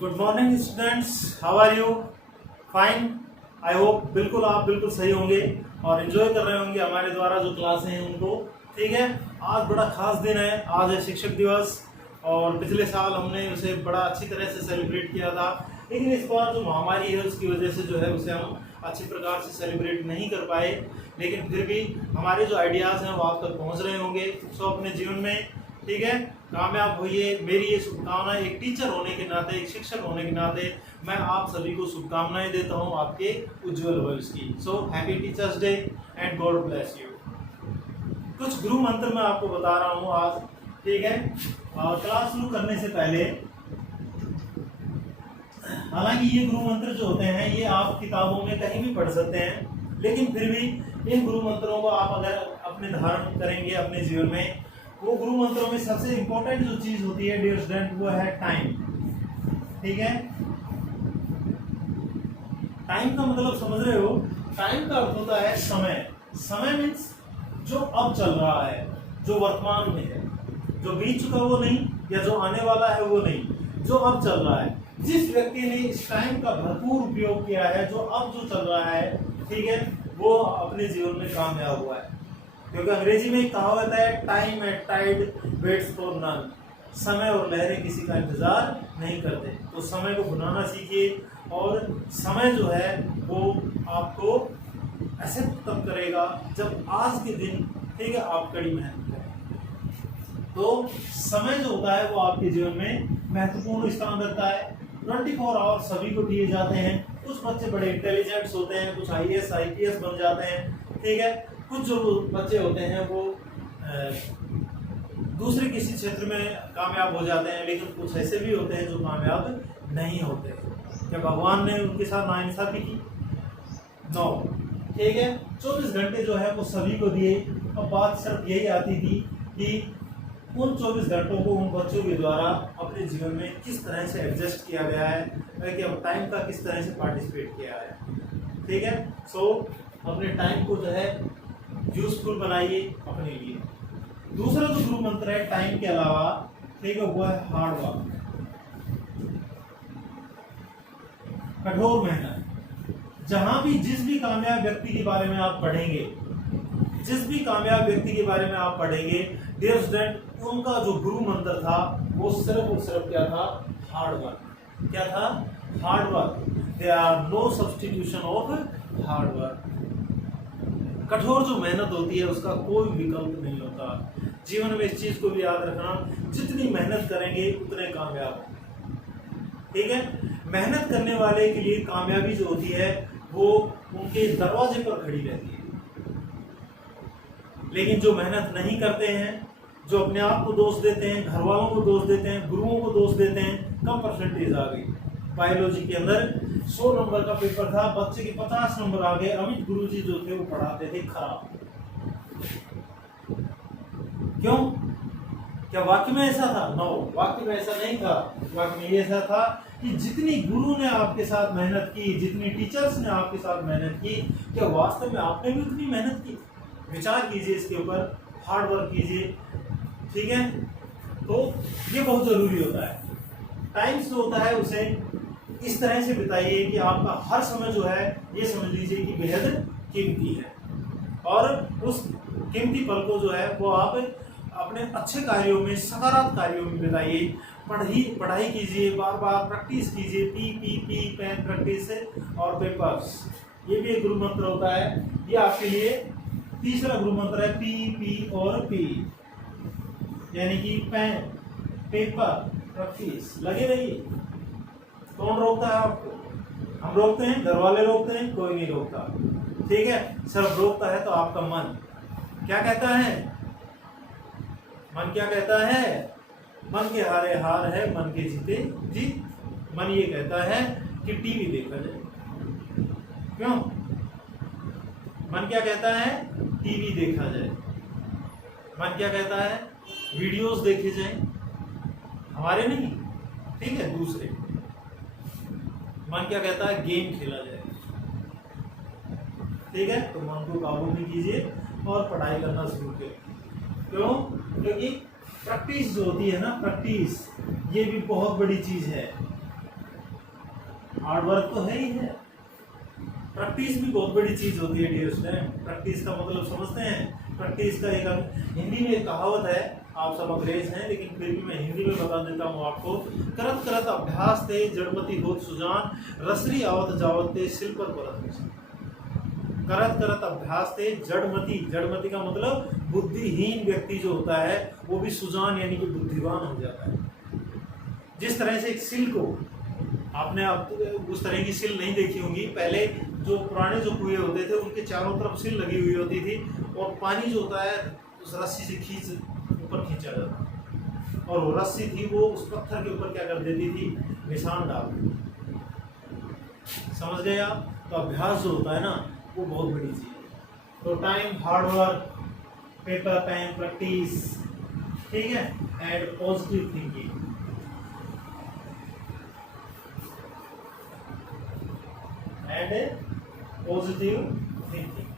Good morning students, how are you? Fine, I hope बिल्कुल आप बिल्कुल सही होंगे और एंजॉय कर रहे होंगे हमारे द्वारा जो क्लासें हैं उनको। ठीक है, आज बड़ा खास दिन है, आज है शिक्षक दिवस और पिछले साल हमने उसे बड़ा अच्छी तरह से सेलिब्रेट किया था, लेकिन इस बार जो महामारी है उसकी वजह से जो है उसे हम अच्छी प्रकार से सेलिब्रेट नहीं कर पाए। लेकिन फिर भी हमारे जो आइडियाज़ हैं वो आप तक पहुंच रहे होंगे। सो अपने जीवन में ठीक है कामयाब होइए, मेरी ये शुभकामनाएं। एक टीचर होने के नाते, एक शिक्षक होने के नाते मैं आप सभी को शुभकामनाएं देता हूं आपके उज्जवल भविष्य की। So happy teachers day and God bless you. कुछ गुरु मंत्र मैं आपको बता रहा हूं आज, ठीक है। और क्लास शुरू करने से पहले, हालांकि ये गुरु मंत्र जो होते हैं ये आप किताबों में कहीं भी पढ़ सकते हैं, लेकिन फिर भी इन गुरु मंत्रों को आप अगर अपने धारण करेंगे अपने जीवन में, वो गुरु मंत्रों में सबसे इंपॉर्टेंट जो चीज होती है डियर स्टूडेंट वो है टाइम। ठीक है, टाइम का मतलब समझ रहे हो? टाइम का अर्थ होता है समय। समय मीन्स जो अब चल रहा है, जो वर्तमान में है, जो बीत चुका वो नहीं, या जो आने वाला है वो नहीं, जो अब चल रहा है। जिस व्यक्ति ने इस टाइम का भरपूर उपयोग किया है, जो अब जो चल रहा है, ठीक है, वो अपने जीवन में कामयाब हुआ है। क्योंकि अंग्रेजी में एक कहावत है, time and tide waits for none. समय और लहरें किसी का इंतजार नहीं करते। तो समय को भुनाना सीखिए, और समय जो है वो आपको एक्सेप्ट तब करेगा जब आज के दिन, ठीक है, आप कड़ी मेहनत करें। तो समय जो होता है वो आपके जीवन में महत्वपूर्ण स्थान रखता है। 24 आवर सभी को दिए जाते हैं। कुछ बच्चे बड़े इंटेलिजेंट्स होते हैं, कुछ IAS IPS बन जाते हैं, ठीक है। कुछ जो बच्चे होते हैं वो दूसरे किसी क्षेत्र में कामयाब हो जाते हैं, लेकिन कुछ ऐसे भी होते हैं जो कामयाब नहीं होते। क्या भगवान ने उनके साथ नाइंसाफी की? नो। ठीक है, 24 घंटे जो है वो सभी को दिए, और बात सिर्फ यही आती थी कि उन 24 घंटों को उन बच्चों के द्वारा अपने जीवन में किस तरह से एडजस्ट किया गया है, कि अब टाइम का किस तरह से पार्टिसिपेट किया है। ठीक है, सो अपने टाइम को जो है यूजफुल बनाइए अपने लिए। दूसरा जो गुरु मंत्र है टाइम के अलावा, ठीक है, वो है हार्ड वर्क, कठोर मेहनत। जहां भी जिस भी कामयाब व्यक्ति के बारे में आप पढ़ेंगे, जिस भी कामयाब व्यक्ति के बारे में आप पढ़ेंगे डियर स्टूडेंट, उनका जो गुरु मंत्र था वो सिर्फ और सिर्फ क्या था? Hard work. क्या था? Hard work. There are no substitution of hard work. कठोर जो मेहनत होती है उसका कोई विकल्प नहीं होता। जीवन में इस चीज को भी याद रखना, जितनी मेहनत करेंगे उतने कामयाब। ठीक है, मेहनत करने वाले के लिए कामयाबी जो होती है वो उनके दरवाजे पर खड़ी रहती है। लेकिन जो मेहनत नहीं करते हैं, जो अपने आप को दोष देते हैं, घर वालों को दोष देते हैं, गुरुओं को दोष देते हैं, कम परसेंटेज आ गई। बायोलॉजी के अंदर 100 नंबर का पेपर था, बच्चे के 50 नंबर आ गए। अमित गुरुजी जो थे वो पढ़ाते थे खराब। क्यों? क्या वाक्य में ऐसा था? नो, वाक्य में ऐसा नहीं था। वाक्य में ऐसा था कि जितनी गुरु ने आपके साथ मेहनत की, जितनी टीचर्स ने आपके साथ मेहनत की, क्या वास्तव में आपने भी उतनी मेहनत की? विचार कीजिए इसके ऊपर, हार्ड वर्क कीजिए। ठीक है, तो ये बहुत जरूरी होता है। टाइम जो होता है उसे इस तरह से बिताइए कि आपका हर समय जो है ये समझ लीजिए कि बेहद कीमती है, और उस कीमती पल को जो है वो आप अपने अच्छे कार्यों में, सकारात्मक कार्यों में बिताइए। पढ़ाई कीजिए, बार बार प्रैक्टिस कीजिए। पी पेन प्रैक्टिस और पेपर्स, ये भी एक गुरु मंत्र होता है। ये आपके लिए तीसरा गुरु मंत्र है, पी और पी, यानी कि पेन, पेपर, प्रैक्टिस। लगे रहिए। कौन रोकता है आपको? हम रोकते हैं, घर वाले रोकते हैं, कोई नहीं रोकता। ठीक है, सिर्फ रोकता है तो आपका मन। क्या कहता है मन? क्या कहता है? मन के हारे हार है, मन के जीते जीत। मन ये कहता है कि टीवी देखा जाए। क्यों? मन क्या कहता है? टीवी देखा जाए। मन क्या कहता है? वीडियोस देखे जाएं, हमारे नहीं, ठीक है, दूसरे। मन क्या कहता है? गेम खेला जाए। ठीक है, तो मन को काबू में कीजिए और पढ़ाई करना शुरू करिए। क्यों? क्योंकि प्रैक्टिस जो होती है ना, प्रैक्टिस, ये भी बहुत बड़ी चीज है। हार्ड वर्क तो है ही है। प्रैक्टिस भी बहुत बड़ी चीज होती है डियर स्टूडेंट। प्रैक्टिस का मतलब समझते हैं? प्रैक्टिस का एक हिंदी में एक कहावत है, आप सब अंग्रेज हैं लेकिन फिर भी मैं हिंदी में बता देता हूँ आपको। करत करत अभ्यास ते जड़मति होत सुजान, रसरी आवत जावत ते सिल पर परत निशान। करत करत अभ्यास थे जड़मति, जड़मति का मतलब बुद्धिहीन व्यक्ति जो होता है वो भी सुजान यानी कि बुद्धिमान हो जाता है। जिस तरह से एक सिल को आपने अब उस तरह की सिल नहीं देखी होंगी, पहले जो पुराने जो कुएं होते थे उनके चारों तरफ सिल लगी हुई होती थी और पानी जो होता है उस रस्सी से खींच ऊपर खींचा जाता, और वो रस्सी थी वो उस पत्थर के ऊपर क्या कर देती थी, निशान डाल देती। समझ गए आप? तो अभ्यास जो होता है ना वो बहुत बड़ी चीज है। तो time, hard work, paper pen practice, ठीक है, and positive thinking. And positive thinking,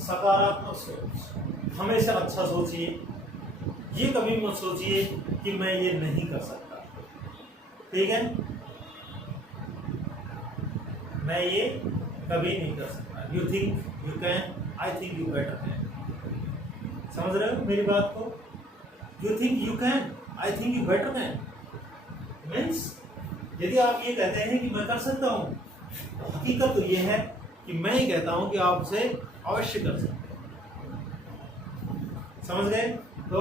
सकारात्मक सोच, हमेशा अच्छा सोचिए। ये कभी मत सोचिए कि मैं ये नहीं कर सकता, ठीक है, मैं ये कभी नहीं कर सकता। You think you can, I think you better can. समझ रहे हो मेरी बात को? You think you can, I think you better can means यदि आप ये कहते हैं कि मैं कर सकता हूं, तो हकीकत तो ये है कि मैं ही कहता हूं कि आप उसे अवश्य कर सकते हैं। समझ गए? तो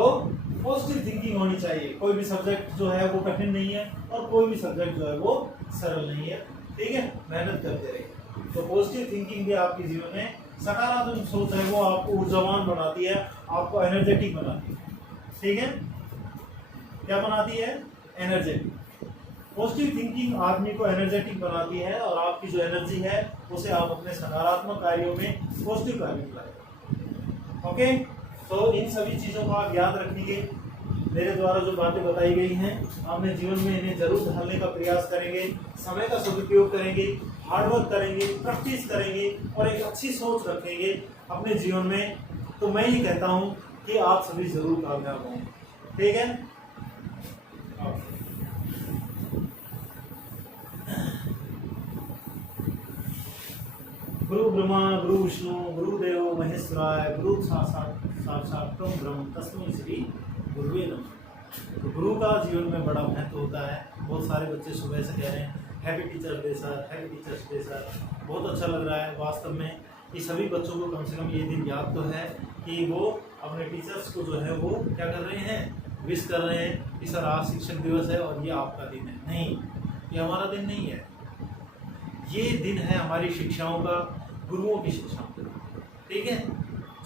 पॉजिटिव थिंकिंग होनी चाहिए। कोई भी सब्जेक्ट जो है वो कठिन नहीं है और कोई भी सब्जेक्ट जो है वो सरल नहीं है, ठीक है, मेहनत करते रहिए। तो पॉजिटिव थिंकिंग भी आपके जीवन में, सकारात्मक सोच है वो आपको ऊर्जावान बनाती है, आपको एनर्जेटिक बनाती है, ठीक है, क्या बनाती है? एनर्जेटिक। पॉजिटिव थिंकिंग आदमी को एनर्जेटिक बनाती है और आपकी जो एनर्जी है उसे आप अपने सकारात्मक कार्यों में, पॉजिटिव कार्यों में लगाएं। ओके, तो इन सभी चीज़ों को आप याद रखेंगे। मेरे द्वारा जो बातें बताई गई हैं अपने जीवन में इन्हें जरूर ढालने का प्रयास करेंगे, समय का सदुपयोग करेंगे, हार्डवर्क करेंगे, प्रैक्टिस करेंगे और एक अच्छी सोच रखेंगे अपने जीवन में। तो मैं ही कहता हूँ कि आप सभी जरूर कामयाब होंगे, ठीक है। गुरु ब्रह्मा गुरु विष्णु गुरुदेव महेश्वराय, गुरु साक्षात ब्रह्म तस्मै श्री गुरुवे नमः। तो गुरु का जीवन में बड़ा महत्व होता है। बहुत सारे बच्चे सुबह से कह रहे हैं happy teachers day sir, happy teachers day sir. बहुत अच्छा लग रहा है वास्तव में कि सभी बच्चों को कम से कम ये दिन याद तो है कि वो अपने टीचर्स को जो है वो क्या कर रहे हैं, विश कर रहे हैं कि सर आज शिक्षक दिवस है और ये आपका दिन है। नहीं, ये हमारा दिन नहीं है, ये दिन है हमारी शिक्षाओं का, गुरुओं की शिक्षाओं का, ठीक है।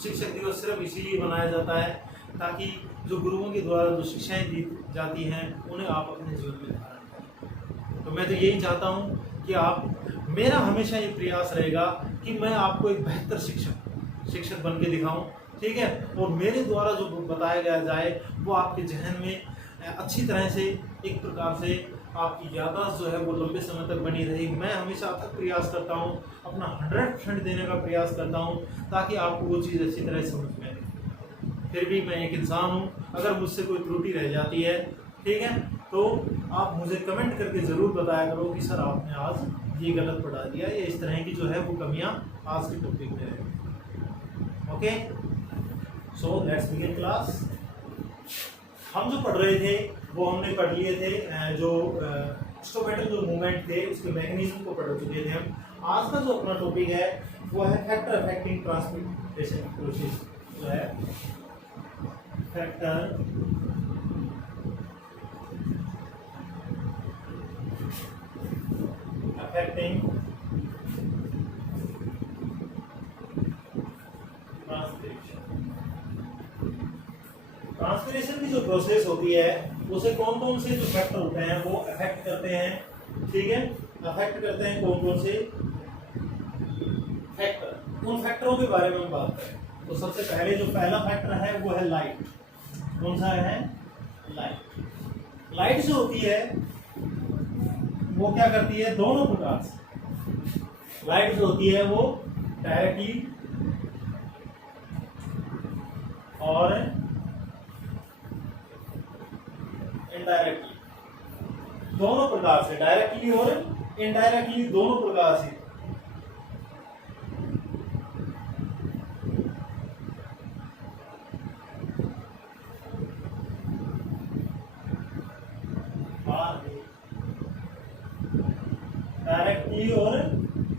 शिक्षक दिवस सिर्फ इसीलिए मनाया जाता है ताकि जो गुरुओं के द्वारा जो शिक्षाएं दी जाती हैं उन्हें आप अपने जीवन में धारण करें। तो मैं तो यही चाहता हूँ कि आप, मेरा हमेशा ये प्रयास रहेगा कि मैं आपको एक बेहतर शिक्षक बन के दिखाऊँ, ठीक है, और मेरे द्वारा जो बताया गया जाए वो आपके जहन में अच्छी तरह से, एक प्रकार से आपकी याददाश्त जो है वो लंबे समय तक बनी रही। मैं हमेशा अथक प्रयास करता हूँ, अपना 100% देने का प्रयास करता हूँ ताकि आपको वो चीज़ अच्छी तरह समझ में आए। फिर भी मैं एक इंसान हूँ, अगर मुझसे कोई त्रुटि रह जाती है, ठीक है, तो आप मुझे कमेंट करके ज़रूर बताया करो कि सर आपने आज ये गलत पढ़ा दिया, या इस तरह की जो है वो कमियाँ आज के टॉपिक में रहें। Okay, so let's begin class. हम जो पढ़ रहे थे वो हमने पढ़ लिए थे, जो स्टोमेटल जो मूवमेंट थे उसके मैकेनिज्म को पढ़ चुके थे हम। आज का जो अपना टॉपिक है वो है फैक्टर अफेक्टिंग ट्रांसमिटेशन प्रोसेस, जो है फैक्टर अफेक्टिंग ट्रांसपिरेशन की जो प्रोसेस होती है उसे कौन कौन से जो फैक्टर होते हैं वो अफेक्ट करते हैं, ठीक है, अफेक्ट करते हैं कौन कौन से फैक्टर। उन फैक्टरों के बारे में हम बात करें तो सबसे पहले जो पहला फैक्टर है वो है लाइट। कौन सा है? लाइट। लाइट जो होती है वो क्या करती है, दोनों प्रकार से। लाइट जो होती है वो डायरेक्टली और इनडायरेक्टली दोनों प्रकार से, डायरेक्टली और इनडायरेक्टली दोनों प्रकार से। डायरेक्टली और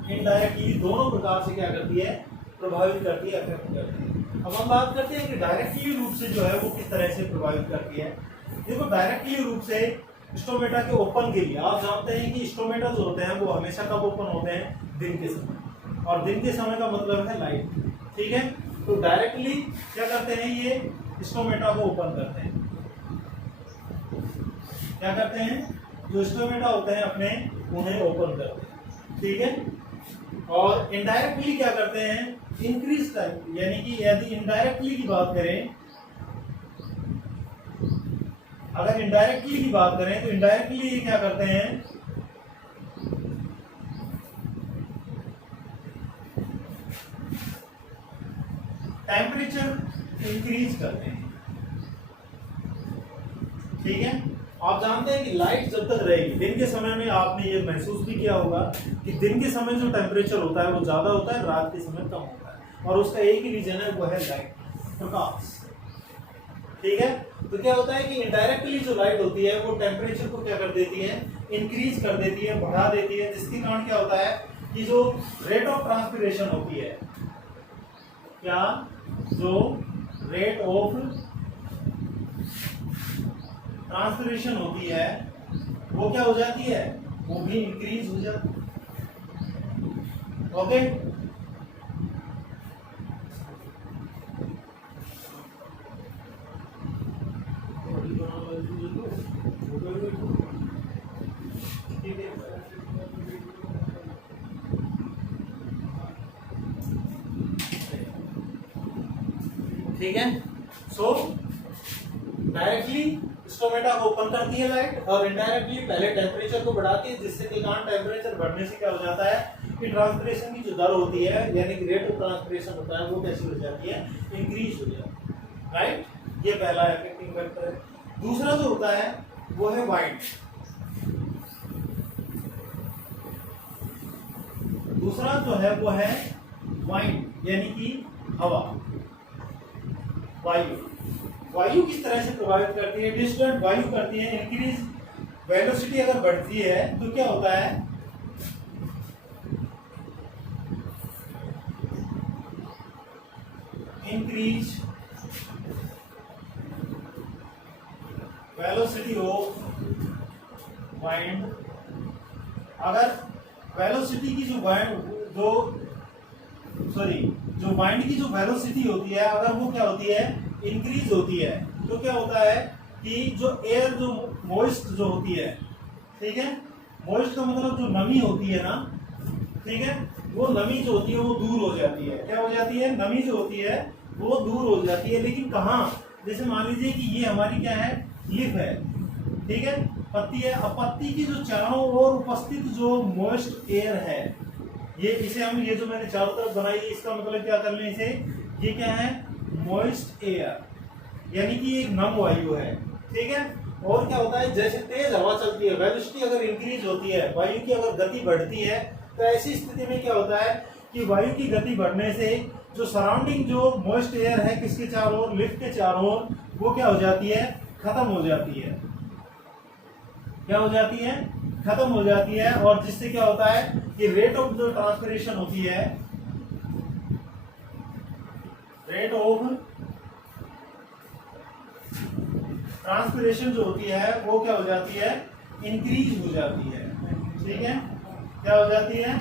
इनडायरेक्टली दोनों प्रकार से क्या करती है, प्रभावित करती है, अफेक्ट करती है। अब हम बात करते हैं कि डायरेक्टली रूप से जो है वो किस तरह से प्रभावित करती है। देखो डायरेक्टली रूप से स्टोमेटा के ओपन के लिए आप जानते हैं कि स्टोमेटा जो होते हैं वो हमेशा कब ओपन होते हैं, दिन के समय, और दिन के समय का मतलब है लाइट, ठीक है। तो डायरेक्टली क्या करते हैं, ये स्टोमेटा को ओपन करते हैं, क्या करते हैं, जो स्टोमेटा होते हैं अपने उन्हें ओपन करते हैं, ठीक है। और इनडायरेक्टली क्या करते हैं, इंक्रीज टाइम, यानी कि यदि इनडायरेक्टली की बात करें, अगर इनडायरेक्टली की बात करें तो इनडायरेक्टली ये क्या करते हैं, टेम्परेचर इंक्रीज करते हैं, ठीक है। आप जानते हैं कि लाइट जब तक रहेगी, दिन के समय में आपने ये महसूस भी किया होगा कि दिन के समय जो टेम्परेचर होता है वो ज्यादा होता है, रात के समय कम होता है, और उसका एक ही रीजन है, वो है लाइट, प्रकाश, ठीक है। तो क्या होता है कि इनडायरेक्टली जो लाइट होती है वो टेम्परेचर को क्या कर देती है, इंक्रीज कर देती है, बढ़ा देती है, जिसके कारण क्या होता है कि जो रेट ऑफ ट्रांसपिरेशन होती है, क्या, जो रेट ऑफ ट्रांसपिरेशन होती है वो क्या हो जाती है, वो भी इंक्रीज हो जाती है, ओके। ठीक है। सो डायरेक्टली स्टोमेटा को ओपन करती है लाइट, और इनडायरेक्टली पहले टेम्परेचर को बढ़ाती है, जिससे के कारण टेम्परेचर बढ़ने से क्या हो जाता है कि ट्रांसपिरेशन की जो दर होती है, यानी कि रेट ऑफ ट्रांसपिरेशन होता है, वो कैसी हो जाती है, इंक्रीज हो जाती है, राइट। ये पहला अफेक्टिंग फैक्टर है। दूसरा जो होता है वो है वाइंड। दूसरा जो है वो है वाइंड, यानी कि हवा, वायु। वायु किस तरह से प्रभावित करती है, डिस्टेंट वायु करती है, इंक्रीज वेलोसिटी अगर बढ़ती है तो क्या होता है, इंक्रीज वेलोसिटी ऑफ वाइंड। अगर वेलोसिटी की जो वाइंड की जो वेलोसिटी होती है, अगर वो क्या होती है, इंक्रीज होती है, तो क्या होता है कि जो एयर जो मॉइस्ट जो होती है, ठीक है, मॉइस्ट का मतलब जो नमी होती है ना, ठीक है, वो नमी जो होती है वो दूर हो जाती है, क्या हो जाती है, नमी जो होती है वो दूर हो जाती है। लेकिन कहाँ, जैसे मान लीजिए कि ये हमारी क्या है, लिप है, ठीक है, पत्ती है। अब पत्ती की जो चारों ओर उपस्थित जो मॉइस्ट एयर है, ये इसे हम, ये जो मैंने चारों तरफ बनाई, इसका मतलब क्या कर लें इसे, ये क्या है, मॉइस्ट एयर, यानी कि एक नम वायु है, ठीक है। और क्या होता है, जैसे तेज हवा चलती है, वेलोसिटी अगर इंक्रीज होती है, वायु की अगर गति बढ़ती है, तो ऐसी स्थिति में क्या होता है कि वायु की गति बढ़ने से जो सराउंडिंग जो मॉइस्ट एयर है किसके चारों ओर, लिफ्ट के चारों ओर, वो क्या हो जाती है, खत्म हो जाती है, क्या हो जाती है, खत्म हो जाती है। और जिससे क्या होता है कि रेट ऑफ जो ट्रांसपिरेशन होती है, रेट ऑफ ट्रांसपिरेशन जो होती है वो क्या हो जाती है, इंक्रीज हो जाती है, ठीक है, क्या हो जाती है,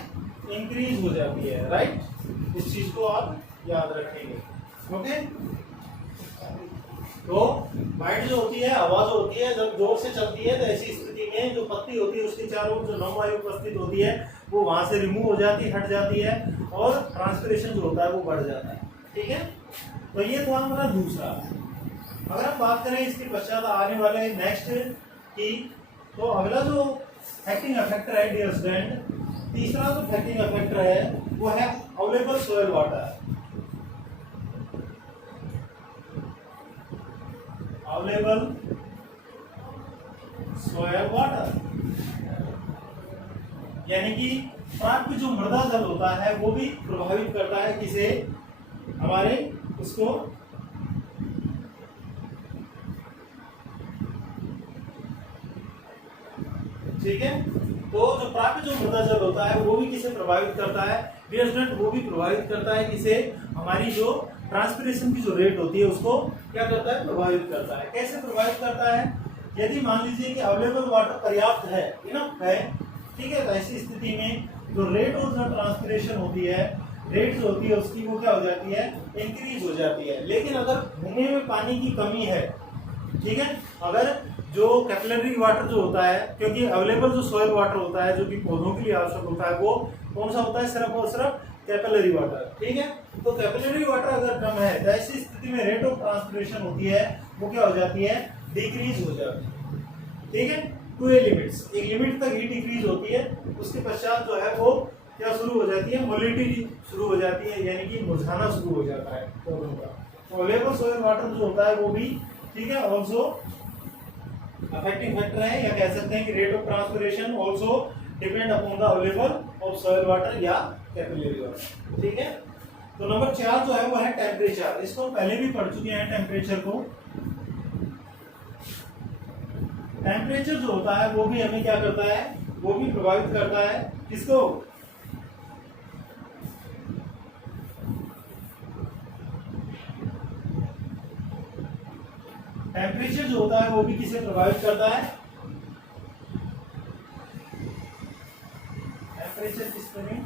इंक्रीज हो जाती है, राइट। इस चीज को आप याद रखेंगे, ओके। तो वाइंड जो होती है, हवा जो होती है, जब जोर से चलती है तो ऐसी स्थिति में जो पत्ती होती है उसके चारों ओर जो नम वायु उपस्थित होती है वो वहां से रिमूव हो जाती है, हट जाती है, और ट्रांसपिरेशन जो होता है वो बढ़ जाता है, ठीक है। तो ये था हमारा दूसरा। अगर हम बात करें इसके पश्चात आने वाले नेक्स्ट की, तो अगला जो फैक्टिंग फैक्टर है डियर स्टूडेंट, तीसरा जो फैक्टिंग फैक्टर है वो है available soil water. Available soil water, यानी कि प्राप्य जो मृदा जल होता है वो भी प्रभावित करता है किसे, हमारे उसको ठीक है। तो जो प्राप्य जो मृदा जल होता है वो भी किसे प्रभावित करता है, डियर स्टूडेंट, वो भी प्रभावित करता है किसे, हमारी जो ट्रांसपिरेशन की जो रेट होती है उसको क्या करता है, प्रभावित करता है। कैसे प्रभावित करता है, यदि मान लीजिए कि अवेलेबल वाटर पर्याप्त है, इनफ है, ठीक है, तो ऐसी स्थिति में जो रेट ऑफ द ट्रांसपिरेशन होती है, रेट जो होती है उसकी वो क्या हो जाती है, इंक्रीज हो जाती है। लेकिन अगर भूमि में पानी की कमी है, ठीक है, अगर जो कैपिलरी वाटर जो होता है, क्योंकि अवेलेबल जो सॉइल वाटर होता है जो कि पौधों के लिए आवश्यक होता है, वो कौन सा होता है, सिर्फ और सिर्फ कैपिलरी वाटर, ठीक है। तो कैपिलरी वाटर अगर कम है तो ऐसी स्थिति में रेट ऑफ ट्रांसपिरेशन होती है वो क्या हो जाती है, डिक्रीज हो जाती है, ठीक है, टू ए लिमिट्स, एक लिमिट तक ही डिक्रीज होती है। उसके पश्चात जो है वो क्या शुरू हो जाती है, मोलिडिटी शुरू हो जाती है, यानी कि मुरझाना शुरू हो जाता है पौधों का। तो अवेलेबल सॉइल वाटर जो होता है वो भी, ठीक है, ऑल्सो अफेक्टिंग फैक्टर है, या कह सकते हैं कि rate of transpiration also depend upon the available of soil water या कैपिलरी वाटर, ठीक है। तो नंबर 4 जो है वो है टेम्परेचर। इसको पहले भी पढ़ चुके हैं टेम्परेचर को। टेम्परेचर जो होता है वो भी हमें क्या करता है, वो भी प्रभावित करता है किसको, टेम्परेचर जो होता है वो भी किसे प्रभावित करता है, टेम्परेचर किसको नहीं,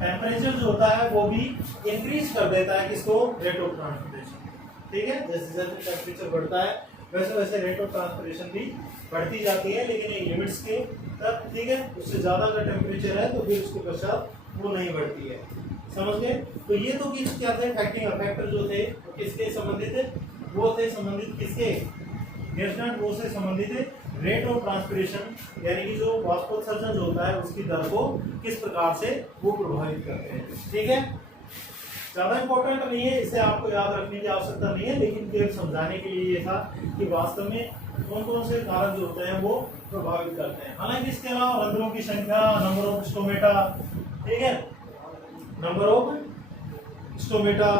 टेम्परेचर जो होता है वो भी इंक्रीज कर देता है किसको, रेट ऑफ ट्रांसपिरेशन, ठीक है। जैसे जैसे टेम्परेचर बढ़ता है वैसे वैसे रेट ऑफ ट्रांसपिरेशन भी बढ़ती जाती है, लेकिन एक लिमिट्स के तक, ठीक है। उससे ज्यादा अगर टेम्परेचर है तो फिर उसके पश्चात वो नहीं बढ़ती है, समझ गए। तो ये तो किस क्या थे, फैक्टिंग फैक्टर जो थे वो किसके संबंधित थे, वो थे संबंधित किसके, वो से संबंधित रेट ऑफ ट्रांसपिरेशन, यानी कि जो वाष्पोत्सर्जन जो होता है उसकी दर को किस प्रकार से वो प्रभावित करते हैं, ठीक है। ज्यादा इंपॉर्टेंट नहीं है, इसे आपको याद रखने की आवश्यकता नहीं है, लेकिन केवल समझाने के लिए ये था कि वास्तव में कौन कौन से कारक जो होते हैं वो प्रभावित करते हैं। हालांकि इसके अलावा रंध्रों की संख्या, नंबर ऑफ स्टोमेटा, ठीक है, नंबर ऑफ स्टोमेटा,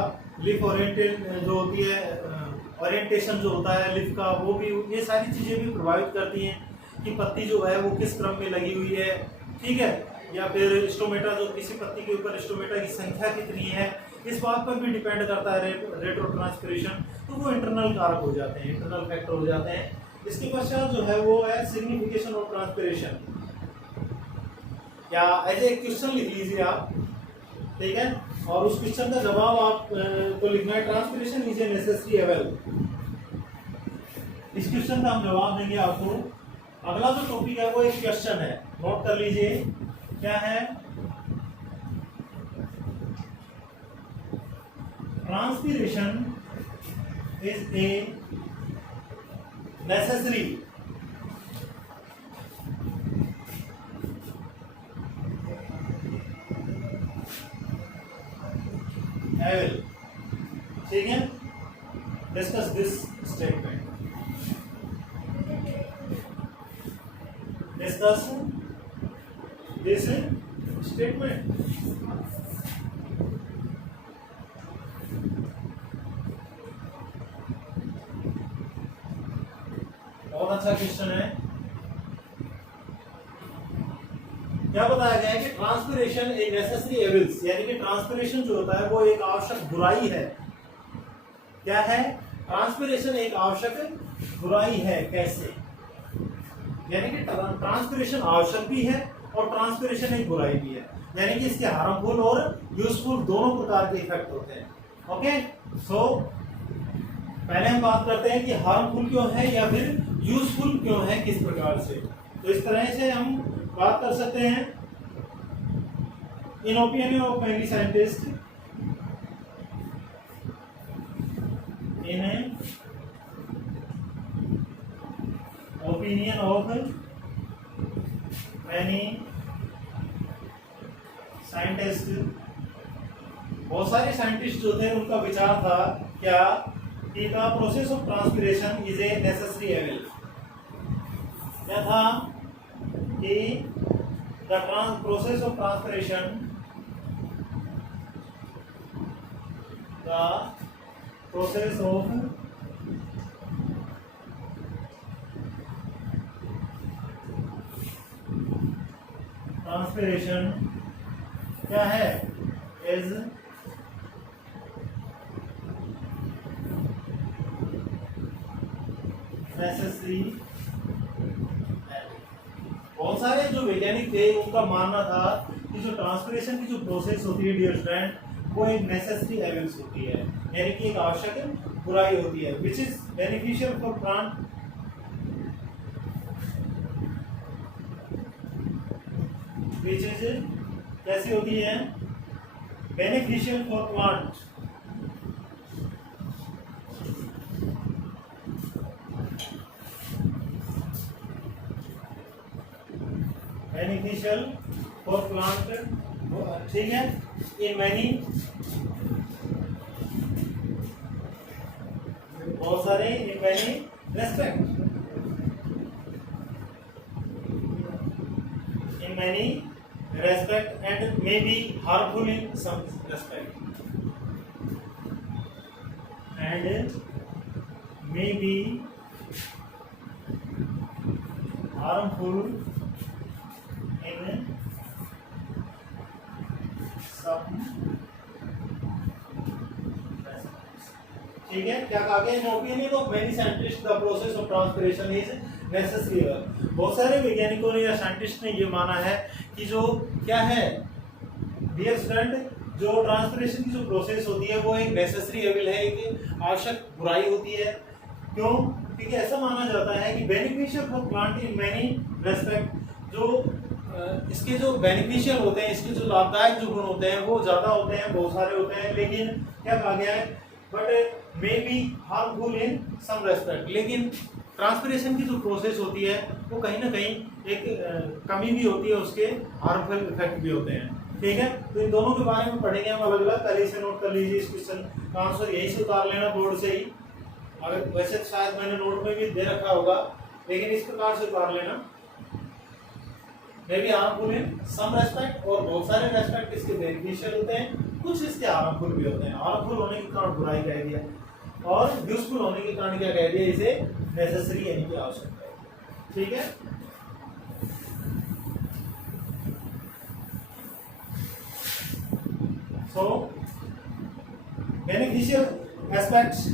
लिफ ओरिएंटेड जो होती है, ओरिएंटेशन जो होता है लिफ का, वो भी, ये सारी चीजें भी प्रभावित करती हैं कि पत्ती जो है वो किस क्रम में लगी हुई है, ठीक है, या फिर स्टोमेटा जो किसी पत्ती के ऊपर स्टोमेटा की संख्या कितनी है, इस बात पर भी डिपेंड करता है रेट ऑफ ट्रांसपिरेशन। तो वो इंटरनल कारक हो जाते हैं, इंटरनल फैक्टर हो जाते हैं। इसके पश्चात जो है वो है सिग्निफिकेशन ऑफ ट्रांसपिरेशन, या एज ए क्वेश्चन लिख लीजिए आप, ठीक है, और उस क्वेश्चन का जवाब आप को लिखना है, ट्रांसपिरेशन इज ए नेसेसरी एवल। इस क्वेश्चन का हम जवाब देंगे आपको। अगला जो टॉपिक है वो एक क्वेश्चन है, नोट कर लीजिए क्या है, ट्रांसपिरेशन इज ए नेसेसरी एवल, ठीक है। Discuss this statement, discuss this statement. बहुत अच्छा क्वेश्चन है। क्या बताया गया है कि ट्रांसपिरेशन एक नेसेसरी एविल्स, यानी कि ट्रांसपिरेशन जो होता है वो एक आवश्यक बुराई है। क्या है, ट्रांसपिरेशन एक आवश्यक बुराई है। कैसे, यानी कि ट्रांसपिरेशन आवश्यक भी है और ट्रांसपिरेशन एक बुराई भी है, यानी कि इसके हार्मफुल और यूजफुल दोनों प्रकार के इफेक्ट होते हैं। ओके, सो पहले हम बात करते हैं कि हार्मफुल क्यों है या फिर यूजफुल क्यों है, किस प्रकार से। तो इस तरह से हम बात कर सकते हैं। इन opinion of many scientist, in opinion of many scientist, बहुत सारे साइंटिस्ट जो थे उनका विचार था क्या कि the process of transpiration is a necessary evil, क्या था कि the process of transpiration, the process of transpiration क्या है, इज नेसेसरी। बहुत सारे जो वैज्ञानिक थे उनका मानना था कि जो ट्रांसपिरेशन की जो प्रोसेस होती है डियर स्टूडेंट, वो एक नेसेसरी एविल्स होती है, यानी कि एक आवश्यक बुराई होती है, which is beneficial for plant, which is कैसी होती है, beneficial for plant, beneficial for plant, ठीक है, इन मैनी, बहुत सारे, in many respect, in many respect and may be harmful in some respect, and may be harmful in some, ठीक है। क्या कहा गया, in opinion of many scientist the process of transpiration is necessary. बहुत सारे वैज्ञानिकों ने या साइंटिस्ट ने ये माना है कि जो क्या है डियर स्टूडेंट, जो ट्रांसपिरेशन की जो प्रोसेस होती है वो एक नेसेसरी एविल है, एक आवश्यक बुराई होती है। क्यों? क्योंकि ऐसा माना जाता है कि beneficial for plant in many respect, जो इसके जो बेनिफिशियल होते हैं, इसके जो लाभदायक जो गुण होते हैं वो ज्यादा होते हैं, बहुत सारे होते हैं, लेकिन क्या कहा गया है, but may B harmful in some respect, लेकिन ट्रांसपिरेशन की जो प्रोसेस होती है वो कहीं ना कहीं एक कमी भी होती है, उसके हार्मफुल इफेक्ट भी होते हैं, ठीक है। तो इन दोनों के बारे में पढ़ेंगे हम अलग अलग, पहले से नोट कर लीजिए, इस क्वेश्चन का आंसर यहीं से उतार लेना बोर्ड से ही, अगर वैसे तो शायद मैंने नोट में भी दे रखा होगा, लेकिन इस प्रकार से उतार लेना, may B harmful in some respect, और बहुत सारे रेस्पेक्ट इसके बेनिफिशियल होते हैं, कुछ इसके हार्मफुल भी होते हैं। हार्मफुल होने के कारण बुराई कह दिया, और यूजफुल होने के कारण क्या कह दिया, इसे नेसेसरी यानी कि आवश्यकता है, ठीक है। सो बेनिफिशियल एस्पेक्ट्स,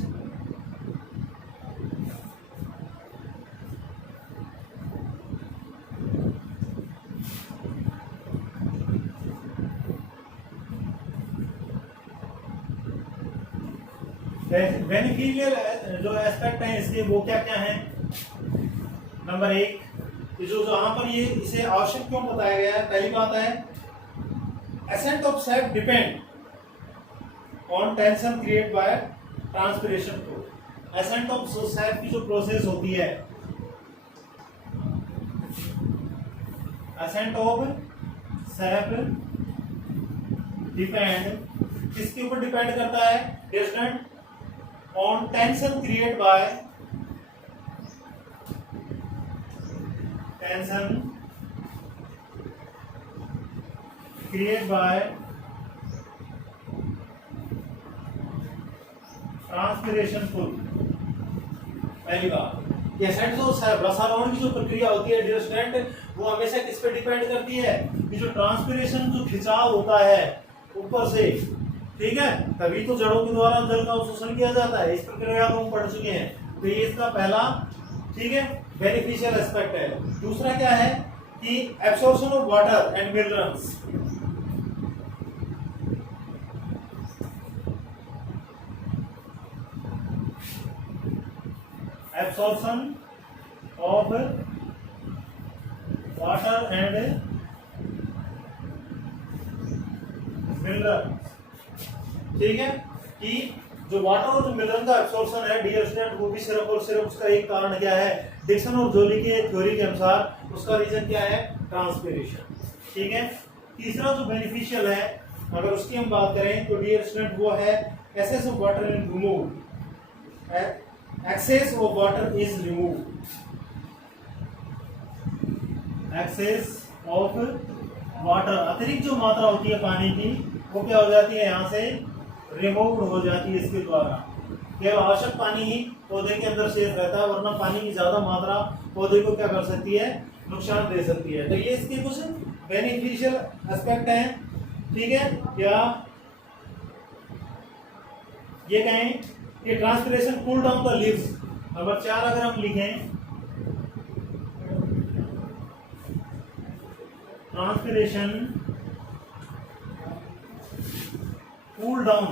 बेनिफिशियल जो एस्पेक्ट हैं इसके वो क्या क्या हैं। नंबर एक, जो यहाँ पर ये इसे आवश्यक क्यों बताया गया है, पहली बात है ascent of sap depend on tension create by transpiration flow. Ascent of sap की जो प्रोसेस होती है, एसेंट ऑफ सेप डिपेंड किसके ऊपर डिपेंड करता है distant, on tension create bye, tension create by transpiration flow. पहली बात, एसेंट जो रसायन की जो प्रक्रिया होती है डियर स्टूडेंट, वो हमेशा किस पे डिपेंड करती है, कि जो ट्रांसपिरेशन जो खिंचाव होता है ऊपर से, ठीक है, तभी तो जड़ों के द्वारा जल का अवशोषण किया जाता है। इस प्रक्रिया को हम पढ़ चुके हैं, तो ये इसका पहला, ठीक है, बेनिफिशियल एस्पेक्ट है। दूसरा क्या है कि absorption of water and minerals, absorption of water and mineral, ठीक है, कि जो वाटर और जो मिनरल का एब्सॉर्प्शन है डियर स्टूडेंट, वो भी सिर्फ और सिर्फ उसका एक कारण क्या है, डिक्सन और जोली के थ्योरी के अनुसार उसका रीजन क्या है, ट्रांसपिरेशन, ठीक है। तीसरा जो बेनिफिशियल है, अगर उसकी हम बात करें तो डियर स्टूडेंट वो है excess of water is remove, excess of water is remove, excess of water, अतिरिक्त जो मात्रा होती है पानी की वो क्या हो जाती है, यहाँ से रिमूव हो जाती है इसके द्वारा। केवल आवश्यक पानी ही पौधे के अंदर शेष रहता है, वरना पानी की ज्यादा मात्रा पौधे को क्या कर सकती है, नुकसान दे सकती है। तो ये इसके कुछ बेनिफिशियल एस्पेक्ट हैं। ठीक है, क्या ये कहें कि transpiration cool down the leaves. Number 4 अगर हम लिखें, ट्रांसपिरेशन कूल डाउन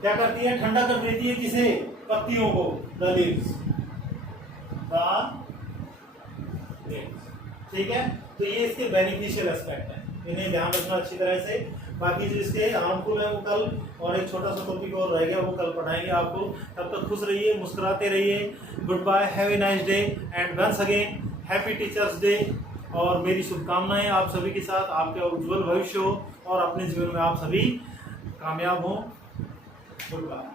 क्या करती है, ठंडा कर देती है किसे, पत्तियों को, द लीव्स, ठीक है। तो ये इसके बेनिफिशियल एस्पेक्ट है, इन्हें ध्यान रखना अच्छी तरह से। बाकी जो इसके हार्मफुल है वो कल, और एक छोटा सा टॉपिक और रह गया वो कल पढ़ाएंगे आपको। तब तक खुश रहिए, मुस्कुराते रहिए। Good bye, have a nice day and once again happy teachers day. और मेरी शुभकामनाएं आप सभी के साथ, आपके उज्जवल भविष्य हो और अपने जीवन में आप सभी कामयाब हों। Good bye.